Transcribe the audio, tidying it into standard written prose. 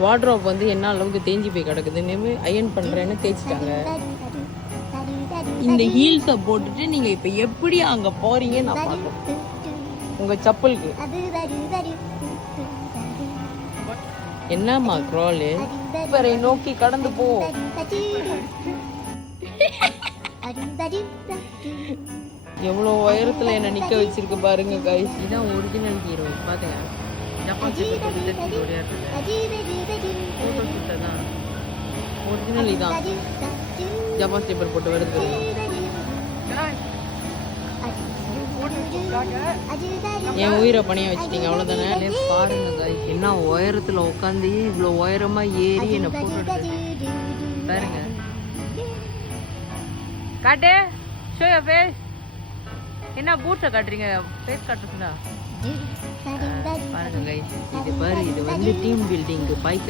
Wardrobe வந்து என்ன அளவுக்கு தேஞ்சு போய் கிடக்குதுன்னு அயன் பண்றேன்னு தேய்ச்சிட்டாங்க. இந்த ஹீல்ஸை போட்டுட்டு நீங்க இப்ப எப்படி அங்க போறீங்க நான் பார்க்கணும். உங்க செப்பலுக்கு என்னம்மா க்ராலு இவரை நோக்கி கடந்து போ. எவ்வளோ உயரத்துல என்ன நிக்க வச்சிருக்கு பாருங்க கைஸ். இதான் ஒரிஜினல் ஹீரோ. பாத்தீங்க ஒரிஜினல் இதான். ஜப்பான் ஸ்டேப்பர் போட்டு வருது. என் உயிரை பணிய வச்சுட்டீங்க அவ்வளவுதானே. பாருங்க கைஸ் என்ன உயரத்துல உட்காந்து இவ்வளவு உயரமா ஏறி என்ன போட்டு பாருங்க. காட்டு ஷோ யுவர் ஃபேஸ். என்ன பூட்ஸை காட்டுறீங்க? ஃபேஸ் காட்டுறீங்களா? பாருங்க கைஸ் இது பாரு. இது வந்து டீம் பில்டிங் பைக்